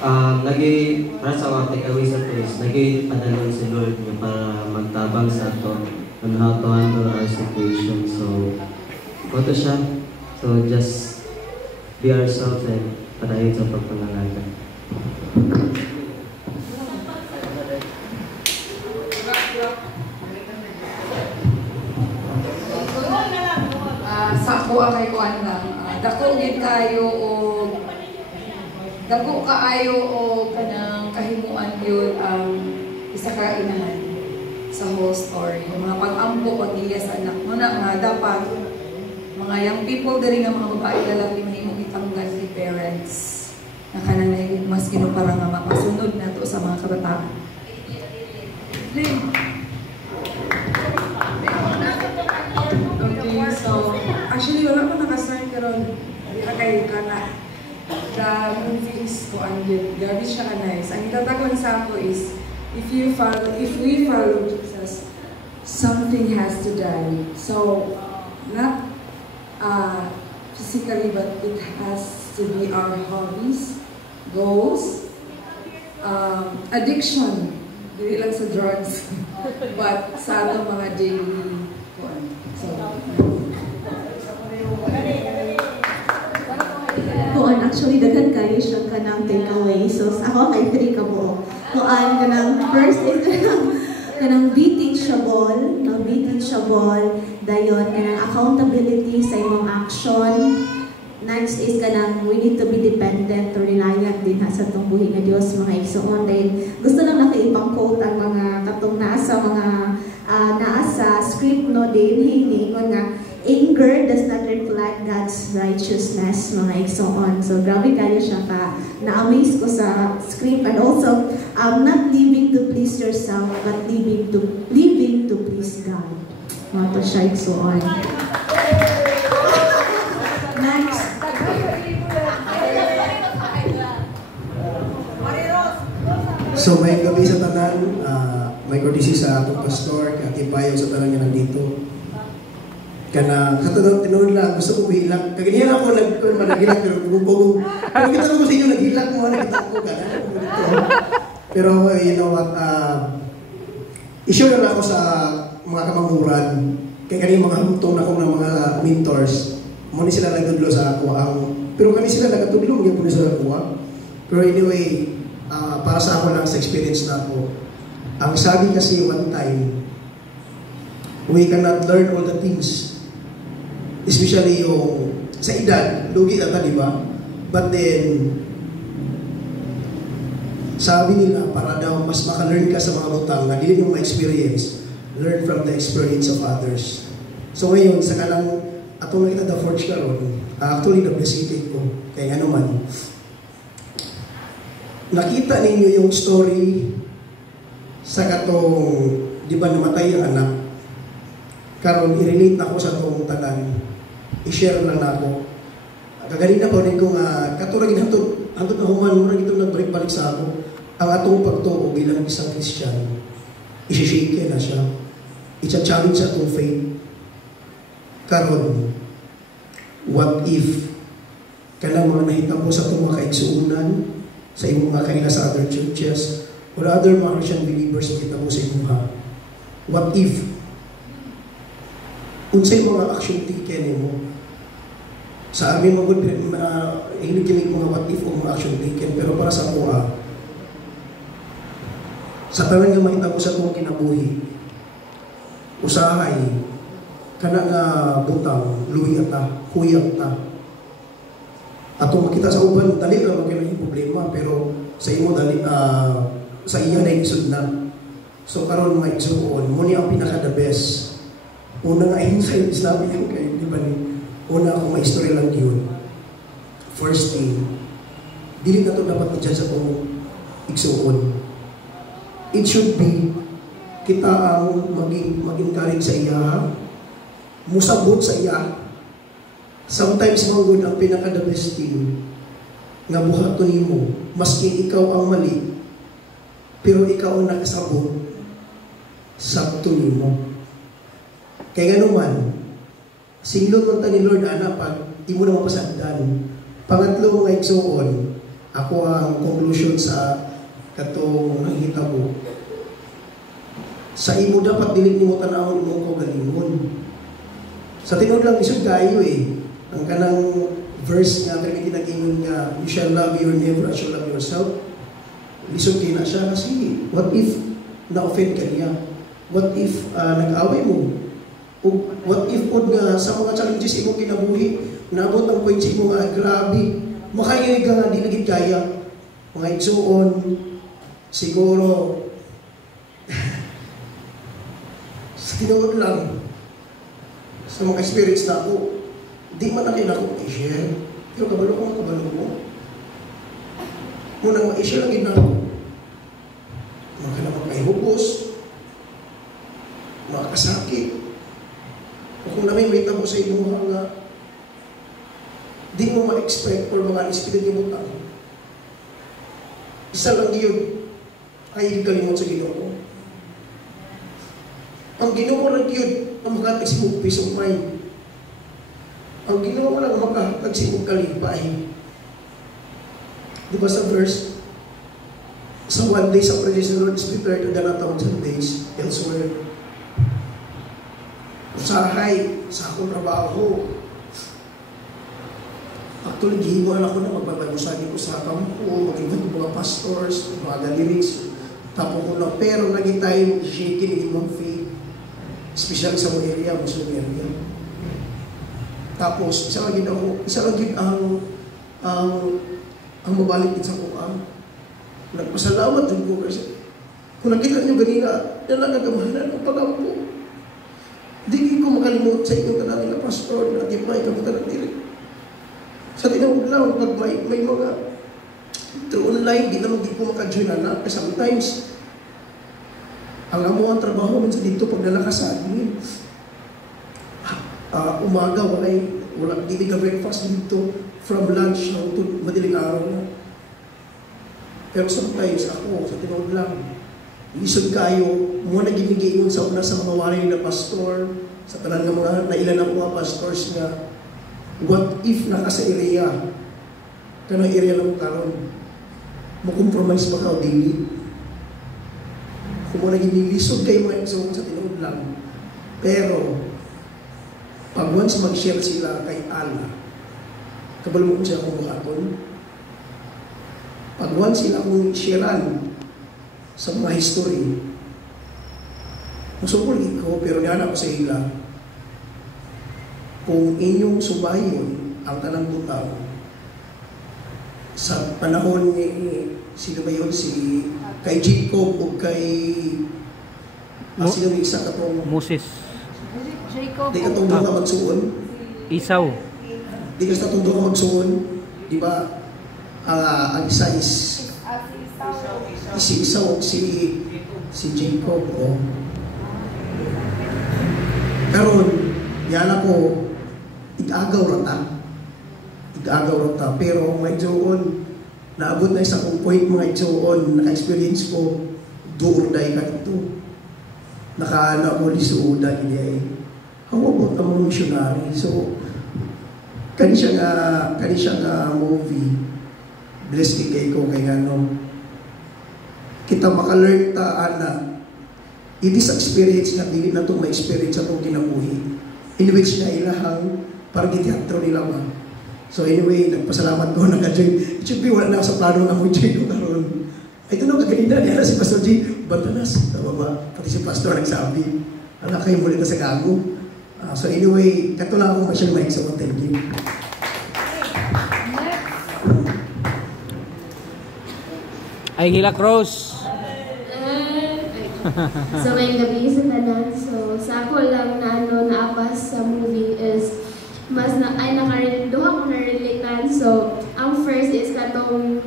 Lagi para sa mga takeaway sa to is lagi padalon si Lord niya para magtabang sa to on how to handle our situation. So, ito siya. So, just be ourselves and padayon sa pagpangalaga. Sa ako kay kuan lang. Dako gid kayo o dako kaayo o kanang kahimuan yun ang isa ka inahan sa whole story. Yung mga pag-ampo, pag-iya sa anak mo na nga dapat mga young people diri nga mga babae lalaki mahimong itanggal si parents na kanang mas para nga mapasunod na to sa mga kabataan. Okay, so actually wala pa nakasarn karon kay kana the movies ko ang gabi siya ka nice. Ang itatagon sa ako is if we follow Jesus, something has to die. So not physically, but it has to be our hobbies, goals, addiction, hindi lang sa drugs, but sa atong mga daily one. So, actually, daghan kayo siya ka ng takeaway. So, ako kay 3 ka po. Kuan ka ng first is kanang be teachable, no, be teachable, dayon kanang accountability sa imong action. Next is kanang we need to be dependent or reliant din sa atong buhi nga Dios mga igsoon. Dahil gusto lang nakaipang-quote ang mga katong naa sa mga naa sa script no din hiningon nga anger does not reflect God's righteousness mga igsoon. So grabe kayo siya ka na-amaze ko sa script, and also not living to please yourself but living to please God. Mga to siya igsoon. Next. So may gabi sa tanan, may courtesy sa atong pastor, katipayaw sa tanan nga nandito. Kana sa tinuod lang, gusto ko hilak. Kaganyan ako nag-hilak pero bubog. Pero kita ko sa inyo naghilak mo, nakita ko kana. Pero you know what, i-share na ako sa mga kamamuran, kay kanina mga hantong ako ng mga mentors. Muna sila nagtudlo sa ako pero kanina sila nagtudlo mga puno sa ako. Pero anyway, para sa ako lang sa experience na ako, ang sabi kasi one time, we cannot learn all the things. Especially yung sa edad, lugi na ta, di ba? But then, sabi nila, para daw mas maka-learn ka sa mga butang na hindi yung ma-experience, learn from the experience of others. So ngayon, sa kalang atong nakita the forge karon, actually na-blessed ko. Kaya ano man, nakita ninyo yung story sa katong, di ba namatay ang anak, karon i-relate na ako sa itong tanan, i-share lang na ako. Kaganina pa rin ko nga, katurang hantod na human, murag itong nagbalik-balik sa ako, ang atong pagtuo bilang isang Christian, isi-shake na siya, i-challenge sa atong faith. Karon, what if, kanang mga nahitang ko sa itong mga kaigsuunan, sa imong mga kanina sa other churches, or other mga Christian believers na kita mo sa imong ha. What if, unsay mga action taken mo sa amin hilig kami mga what if o mga action taken, pero para sa ako sa tanan nga makita ko sa itong kinabuhi usahay kana nga butang luwi ta, huyang ta atong makita sa uban dali ra magkano yung problema, pero sa imo dali sa iya na isud na. So karon may igsuon mo ni ang pinaka the best. Una nga ayun sa Islam yan kayo, di ba ni? Una akong ma-istorya lang yun. First thing, dili na ito dapat i-judge sa itong igsuon. It should be, kita ang mag-encourage sa iya, musabot sa iya. Sometimes manggod ang pinaka-the best thing, nga buhaton nimo, maski ikaw ang mali, pero ikaw ang nakasabot, sabto nimo. Kaya nga naman, singlot man ta ni Lord, pag di mo na mapasagdan. Pangatlo mga igsuon, ako ang conclusion sa katong nanghitabo. Sa imo dapat dili nimo tan-awon mo ko galingon. Sa tinuod lang isod kayo ang kanang verse nga kami tinagingon nga, you shall love your neighbor as you love yourself. Lisod kayo na siya kasi what if na-offend ka niya? What if nag-away mo? O what if nga sa mga challenges imong kinabuhi, naabot ang point sa imo nga grabe, makayoy ka nga di naging kaya. Mga igsuon, siguro sa tinuod lang sa mga experience na ako, di man na kinako i-share. Pero kabalo mo. Muna ma-i-share lang na ako. Mga kanapag may hubos, mga kasakit. O kung namin may tabo sa inyo nga, di mo ma-expect or mga inspired yung utang. Isa lang yun, ay kalimot sa Ginoo. Ang Ginoo lang yun, ang makatag si mong peace of mind. Ang Ginoo lang makatag si mong kalipay. Diba sa verse? Sa one day sa presence of the Lord is prepared to 1,000 days elsewhere. Usahay sa akong trabaho. Actually, gihimuan ako na magbabagusan ko sa kampo, mag-invite mga pastors, mga lyrics. Tapos ko na, pero lagi tayo shaking in my faith. Especially sa mga area, Muslim area. Tapos, isa lang ang mabalik din sa Quran. Nagpasalamat din ko kasi kung nakita nyo ganina, nagagamahanan ang pag-ampo. Di ko makalimut sa inyo kanang na pastor na tipay kabutan ng diri. Sa tinawag lang, pag may mga through online, di naman di ko maka-join na kasi sometimes ang amo ang trabaho man sa dito pag nalakas sa amin. Umaga, wala hindi ka breakfast dito from lunch to madaling araw na. Pero sometimes ako, sa tinawag lang, isod kayo, muna nagimigiingon sa una sa mga waray na pastor, sa tanan ng mga nailan ng mga pastors nga, what if naka sa area, kanang area lang karon, mo-compromise pa ka o dili? Kung muna ginilisod kayo mga exo sa tinawag lang. Pero, pag once mag-share sila kay Allah, kabalo mo siya kung buhaton, pag once sila kung sharean sa mga history, masupol ko, pero nana ko sa ila, kung inyong subayon ang tanang butaw, sa panahon ni sino ba yun, si kay Jacob o kay sino yung isa katong Moses. Jacob. di katong ka magsuon, Isaw. di ka katong ka magsuon, di ba? Ang isa is si Isaw, si Jacob. Karon yan ako igagaw rata, pero may joon naabot na isa kong point mga joon, naka-experience ko duurday ka ito, nakaana mo lisuudan niya hawabot ang mga missionary. So kani siya nga movie, blessed kay ko kay ngano kita maka-learn ta ana it is experience nga dili na itong ma-experience atong kinabuhi in which na ilahang parang teatro nila ba. So anyway, nagpasalamat ko naka-join. Siyempre wala na sa plano na mag-join ko karon. Ito na kaganina niya si Pastor G. Bantanas, tama ba? Pati si Pastor nagsabi, ala kayo muli na sa gago. So anyway, kato lang akong masyang maik sa thank you. Ay, Gila Cross. So may gabi sa tanan. So sa ako lang na naapas sa movie is mas nakarelate, duha ko na-relatean. So ang first is katong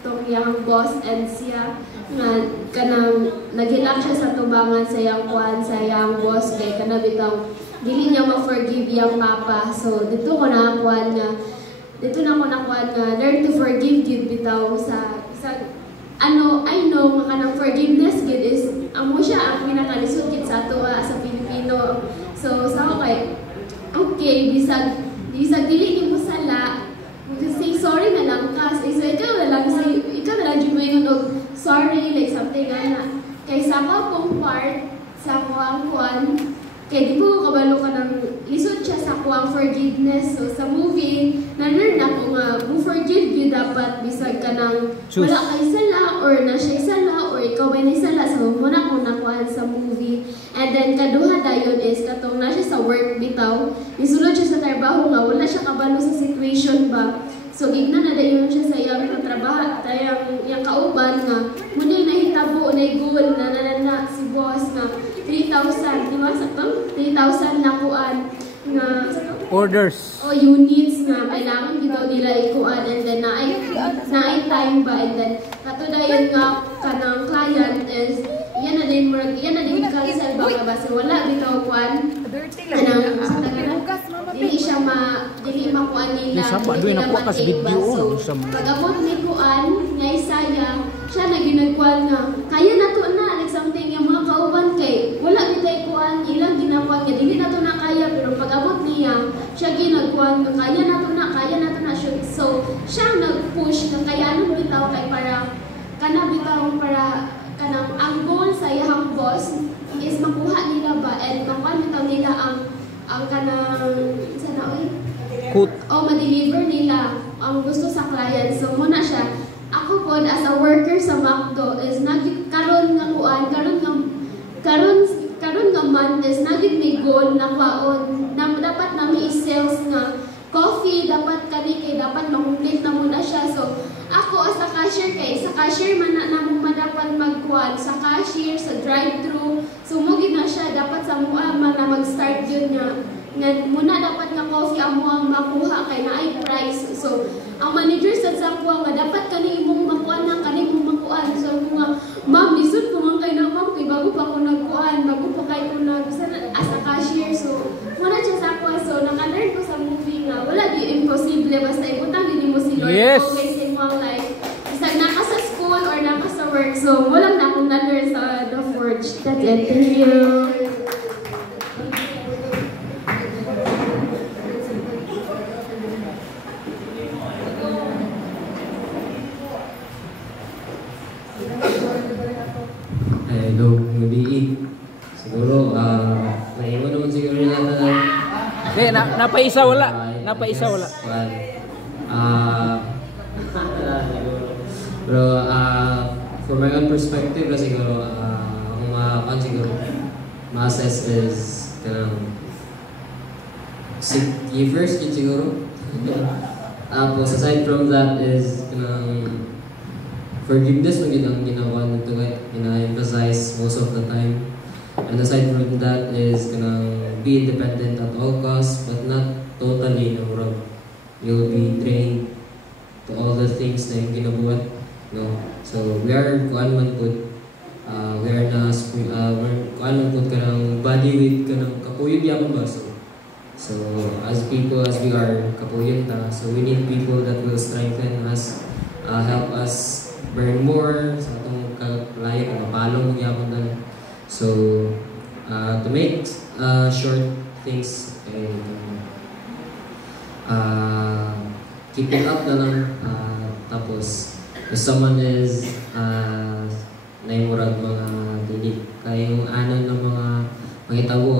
tong yang boss and siya nga kanang naghilak siya sa tubangan sa yang kwan sa yang boss kay kana bitaw dili niya ma-forgive yang papa. So dito ko na kuan nga learn to forgive gid bitaw sa I know nga kanang forgiveness gid is amo siya ang pinakalisod gid sa ato sa Pilipino. So sa okay bisag dili nimo sala say sorry na lang ka something ana. Kay sa ako pong part, sa kuwang kuwan, kay di po kabalo ka ng lisod siya sa kuwang forgiveness. So sa movie, na-learn ako nga, mo forgive you dapat bisag ka ng wala kay sala or na siya sala or ikaw ay naisala. So muna ko nakuhaan sa movie. And then kaduha dayon is katong na siya sa work bitaw. Nisulod siya sa trabaho nga, wala siya kabalo sa situation ba. So gigna na dayon siya sa iyang trabaho, yung kauban nga, muna nahitabo na goal na si boss nga 3,000, di ba saktong? 3,000 na kuan nga Orders. o units nga kailangan dito nila ikuan, and then naay time ba, and then kato dayon nga kanang client is yan na din cancel ba nga basta wala bitaw kuan kanang sa tagalan dili makuan nila so pag-abot ni kuan nga Isaya siya na ginagkuan nga kaya na to na like something yung mga kauban kay wala bitay kuan ilang ginakuan nga dili na to na kaya, pero pag-abot niya siya ginagkuan nga kaya na to na so siya nag-push nga kaya anong bitaw kay para kana bitaw para kanang ang goal sa iyang boss is makuha nila ba and makuha nila nila ang kanang sana o ma-deliver nila ang gusto sa client. So muna siya ako po as a worker sa McDo is karon nga kuan karon nga month is nagig may goal na kwaon na dapat nami i-sales nga coffee dapat kay dapat ma-complete na muna siya. So ako as a cashier kay sa cashier man na mo dapat magkuan sa cashier sa drive-thru. So mugid na siya dapat sa mua man na mag-start yun nga muna dapat nga coffee amo ang makuha kay naay price. So ang manager sa kuha nga dapat kani imong makuan na kani imong makuan. So nga ma'am lisod ko man kay na ma'am kay bago pa ko nagkuan bago pa kay ko as a cashier. So muna siya sa kuha. So naka-learn ko sa movie nga wala di imposible basta ibutang din mo si Lord. Yes. Always in my life. Isang naka sa school or naka sa work. So walang na akong na-learn sa The Forge. That's it. Thank you. Hello, gabi. Siguro, naiwan naman siguro natin na Napaisa wala. Pero, for my own perspective, siguro, akong siguro, ma-assess is, givers, siguro. Tapos, aside from that is, forgiveness mo ang ginawa nito emphasize most of the time. And aside from that is be independent at all costs, but not totally wrong. You'll be trained to all the things na yung ginabuhat. No? So we are kuanman good. We are na kuanman good ka ng body weight ka ng kapuyod yapon ba? So as people, as we are kapuyod ta, so we need people that will strengthen us, help us burn more sa itong layak na palong yapon doon. So, to make short things, keep it up na lang. Tapos, if someone is naimurag mga dinig, kaya yung anon ng mga mangitawo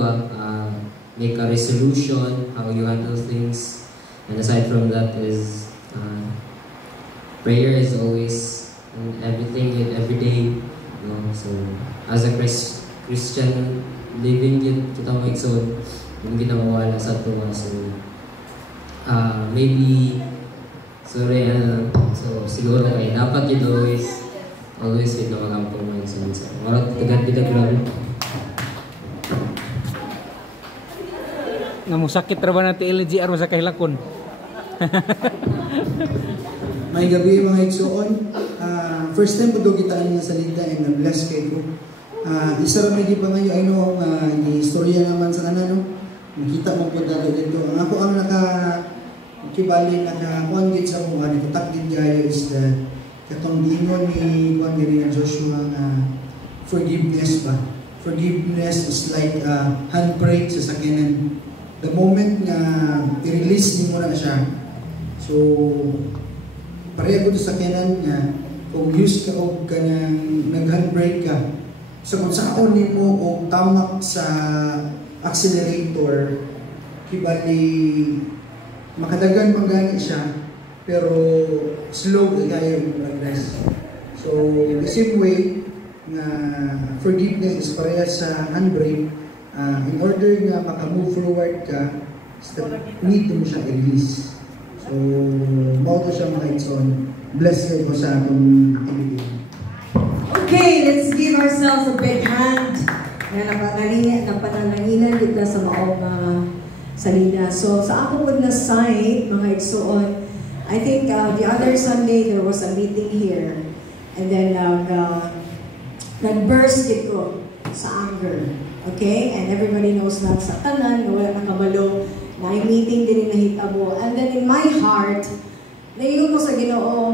make a resolution, how you handle things. And aside from that is, prayer is always and everything and every day, you know. So as a Christian living kita mo iksod yung ginawala sa tuwa. So maybe so siguro kay dapat yun always yun na mag-compromise sa marat tagad grabe Nga mo sakit ra ba natin LGR sa kahilakon. May gabi mga igsoon. First time po doon kita ang salita and na-bless kayo po. Isa rin may pa ngayon, I know, istorya naman sa kanan, nakita mo po dito. Ang ako ang nakakibali, nakakuanggit sa mga nakatakdid kayo is that katong ingon ni kuanggit ni Joshua na forgiveness ba? Forgiveness is like handbrake sa sakyanan. The moment na i-release ni mo na siya, so pareha ko sa sakyanan nga kung use ka o kanang nag-handbrake ka, so kung saan nimo o tamak sa accelerator, kibali makadagan magani siya, pero slow kayo yung progress. So, the same way na forgiveness is parehas sa handbrake, in order nga maka-move forward ka, need mo siya i-release. So, mauto siya mga itson. Bless kayo po sa atong activity. Okay, let's give ourselves a big hand. Napanananginan kita sa maong salida. So, sa ako po na side, mga igsoon, I think the other Sunday there was a meeting here. And then nag-burst ko sa anger. Okay? And everybody knows na sa tanan, wala nakabalo, na yung meeting din yung nahitabo. And then in my heart, naiyon ko sa Ginoo